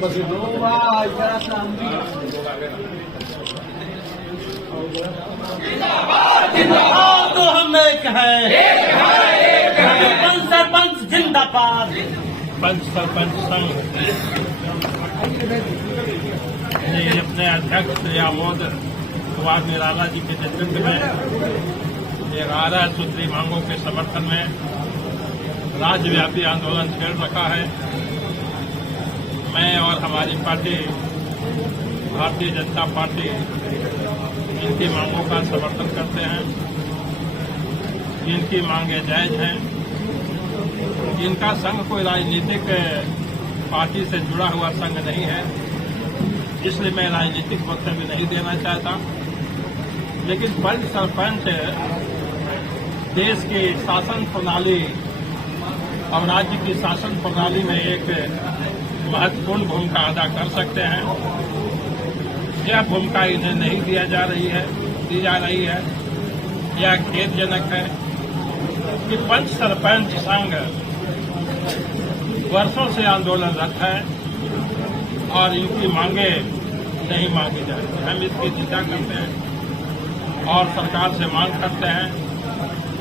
तो हम एक है पंच सरपंच जिंदाबाद। पंच सरपंच संघ ने अपने अध्यक्ष आमोद कुमार निराला जी के नेतृत्व में 11 सूत्री मांगों के समर्थन में राज्यव्यापी आंदोलन छेड़ रखा है। मैं और हमारी पार्टी भारतीय जनता पार्टी इनकी मांगों का समर्थन करते हैं। इनकी मांगें जायज हैं। इनका संघ कोई राजनीतिक पार्टी से जुड़ा हुआ संघ नहीं है, इसलिए मैं राजनीतिक वक्तव्य नहीं देना चाहता। लेकिन पंच सरपंच देश की शासन प्रणाली और राज्य की शासन प्रणाली में एक महत्वपूर्ण भूमिका अदा कर सकते हैं। यह भूमिका इन्हें नहीं दी जा रही है। यह खेदजनक है कि पंच सरपंच संघ वर्षों से आंदोलनरत है और इनकी मांगे नहीं मांगी जा रही। हम इसकी चिंता करते हैं और सरकार से मांग करते हैं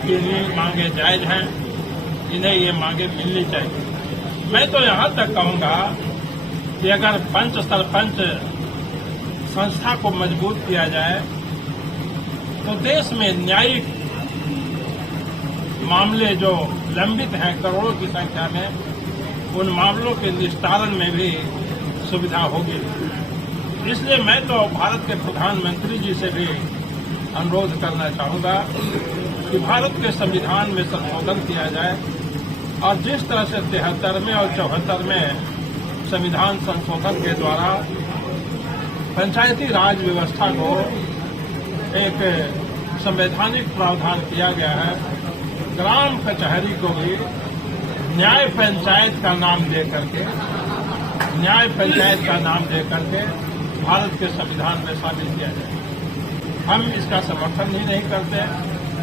कि ये मांगे जायज हैं, इन्हें ये मांगे मिलनी चाहिए। मैं तो यहाँ तक कहूँगा कि अगर पंच सरपंच संस्था को मजबूत किया जाए तो देश में न्यायिक मामले जो लंबित हैं करोड़ों की संख्या में, उन मामलों के निस्तारण में भी सुविधा होगी। इसलिए मैं तो भारत के प्रधानमंत्री जी से भी अनुरोध करना चाहूंगा कि भारत के संविधान में संशोधन किया जाए और जिस तरह से 73वें और 74वें संविधान संशोधन के द्वारा पंचायती राज व्यवस्था को एक संवैधानिक प्रावधान किया गया है, ग्राम कचहरी को भी न्याय पंचायत का नाम दे करके भारत के संविधान में शामिल किया जाए। हम इसका समर्थन ही नहीं करते,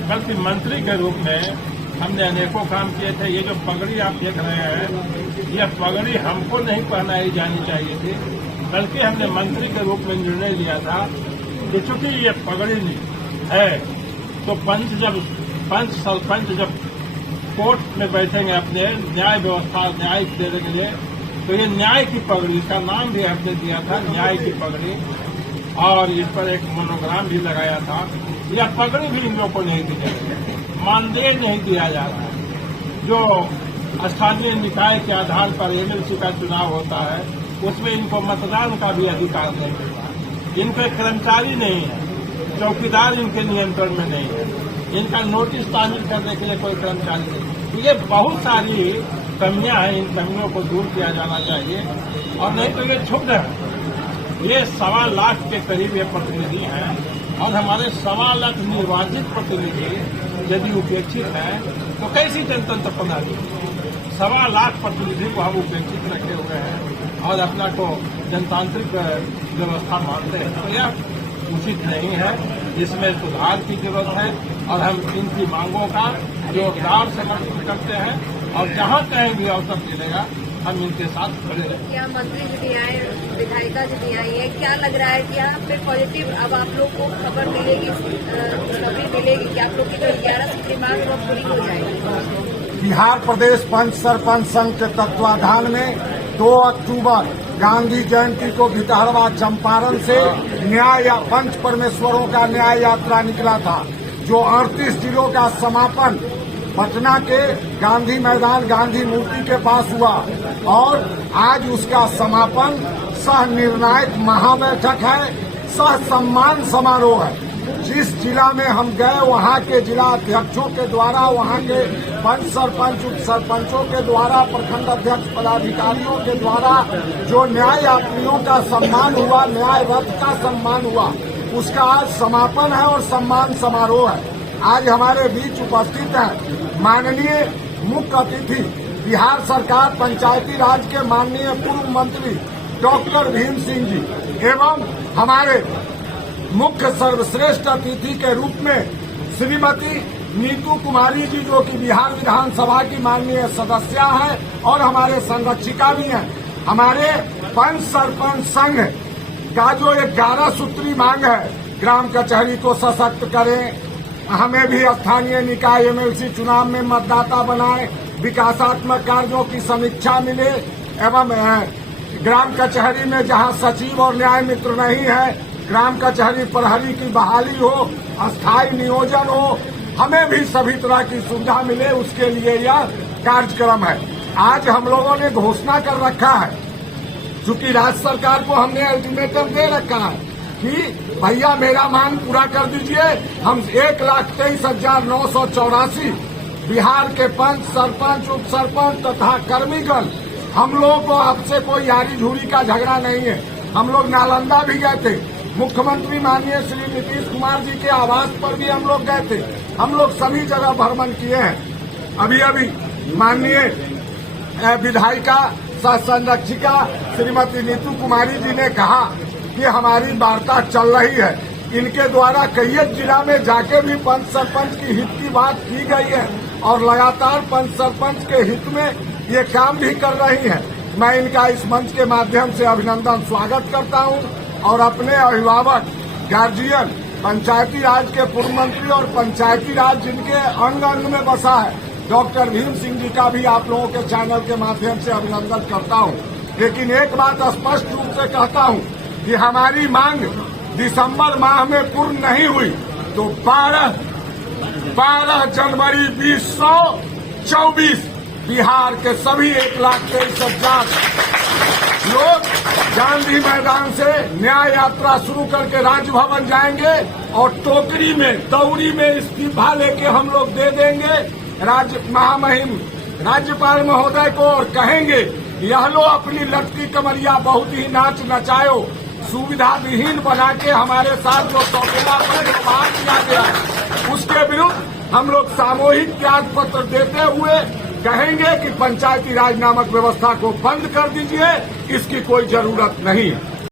बल्कि मंत्री के रूप में हमने अनेकों काम किए थे। ये जो पगड़ी आप देख रहे हैं, यह पगड़ी हमको नहीं पहनाई जानी चाहिए थी, बल्कि हमने मंत्री के रूप में निर्णय लिया था कि चूंकि ये पगड़ी है तो पंच सरपंच जब कोर्ट में बैठेंगे अपने न्याय व्यवस्था न्याय देने के लिए, तो ये न्याय की पगड़ी का नाम भी हमने दिया था, न्याय की पगड़ी, और इस पर एक मोनोग्राम भी लगाया था। यह पगड़ी भी इन लोगों को नहीं दी जाएगी, मानदेय नहीं दिया जा रहा है। जो स्थानीय निकाय के आधार पर एमएलसी का चुनाव होता है, उसमें इनको मतदान का भी अधिकार नहीं मिलता। इनके कर्मचारी नहीं है, चौकीदार इनके नियंत्रण में नहीं है, इनका नोटिस तामील करने के लिए कोई कर्मचारी नहीं। तो ये बहुत सारी कमियां हैं, इन कमियों को दूर किया जाना चाहिए, और नहीं तो ये क्षुब्ध है। ये 1.25 लाख के करीब ये प्रतिनिधि हैं, और हमारे 1.25 लाख निर्वाचित प्रतिनिधि यदि उपेक्षित हैं तो कैसी जनतंत्र प्रणाली? 1.25 लाख प्रतिनिधि को हम उपेक्षित रखे हुए हैं और अपना को जनतांत्रिक व्यवस्था मानते हैं, तो यह उचित नहीं है। इसमें सुधार की जरूरत है और हम इनकी मांगों का जोरदार से समर्थन करते हैं, और जहां कहीं भी अवसर मिलेगा हम इनके साथ खड़े रहेंगे। क्या मंत्री जी भी आए, विधायिका जी भी आई है, क्या लग रहा है कि यहाँ पे पॉजिटिव अब आप लोग को खबर मिलेगी कि आप लोग की जो 11 सूत्री मांग वो पूरी हो जाएगी? बिहार प्रदेश पंच सरपंच संघ के तत्वाधान में 2 अक्टूबर गांधी जयंती को भितहरवा चंपारण से न्याय या पंच परमेश्वरों का न्याय यात्रा निकला था, जो 38 जिलों का समापन पटना के गांधी मैदान गांधी मूर्ति के पास हुआ, और आज उसका समापन सह निर्णायक महाबैठक है, सह सम्मान समारोह है। जिस जिला में हम गए वहाँ के जिला अध्यक्षों के द्वारा, वहाँ के पंच सरपंच उप सरपंचों के द्वारा, प्रखंड अध्यक्ष पदाधिकारियों के द्वारा जो न्याय यात्रियों का सम्मान हुआ, न्याय रथ का सम्मान हुआ, उसका आज समापन है और सम्मान समारोह है। आज हमारे बीच उपस्थित हैं माननीय मुख्य अतिथि बिहार सरकार पंचायती राज के माननीय पूर्व मंत्री डॉक्टर भीम सिंह जी, एवं हमारे मुख्य सर्वश्रेष्ठ अतिथि के रूप में श्रीमती नीतू कुमारी जी, जो कि बिहार विधानसभा की माननीय सदस्या हैं और हमारे संरक्षिका भी हैं। हमारे पंच सरपंच संघ का जो 11 सूत्री मांग है, ग्राम कचहरी को सशक्त करें, हमें भी स्थानीय निकाय एमएलसी चुनाव में मतदाता बनाएं, विकासात्मक कार्यों की समीक्षा मिले एवं ग्राम कचहरी में जहां सचिव और न्याय मित्र नहीं है, ग्राम कचहरी प्रहरी की बहाली हो, अस्थायी नियोजन हो, हमें भी सभी तरह की सुविधा मिले, उसके लिए यह कार्यक्रम है। आज हम लोगों ने घोषणा कर रखा है, चूंकि राज्य सरकार को हमने अल्टीमेटम दे रखा है कि भैया मेरा मांग पूरा कर दीजिए। हम 1,23,984 बिहार के पंच, सरपंच, उप सरपंच तथा कर्मीगण, हम लोग को आपसे कोई यारी झूरी का झगड़ा नहीं है। हम लोग नालंदा भी गए थे, मुख्यमंत्री माननीय श्री नीतीश कुमार जी के आवास पर भी हम लोग गए थे। हम लोग सभी जगह भ्रमण किए हैं। अभी अभी माननीय विधायिका सह संरक्षिका श्रीमती नीतू कुमारी जी ने कहा कि हमारी वार्ता चल रही है। इनके द्वारा कई जिला में जाके भी पंच सरपंच की हित की बात की गई है और लगातार पंच सरपंच के हित में ये काम भी कर रही हैं। मैं इनका इस मंच के माध्यम से अभिनंदन स्वागत करता हूं और अपने अभिभावक, गार्जियन, पंचायती राज के पूर्व मंत्री और पंचायती राज जिनके अंग अंग में बसा है, डॉक्टर भीम सिंह जी का भी आप लोगों के चैनल के माध्यम से अभिनंदन करता हूं। लेकिन एक बात स्पष्ट रूप से कहता हूं कि हमारी मांग दिसंबर माह में पूर्ण नहीं हुई तो 12 जनवरी 2024 बिहार के सभी 1,23,000 लोग गांधी मैदान से न्याय यात्रा शुरू करके राजभवन जाएंगे और टोकरी में, दौरी में इस्तीफा लेके हम लोग दे देंगे महामहिम राज्यपाल महोदय को और कहेंगे यह लो अपनी लटकी कमरिया बहुत ही नाच नचायो, सुविधा विहीन बना के हमारे साथ जो सौतेला पर व्यवहार किया गया है उसके विरुद्ध हम लोग सामूहिक त्याग पत्र देते हुए कहेंगे कि पंचायती राज नामक व्यवस्था को बंद कर दीजिए, इसकी कोई जरूरत नहीं है।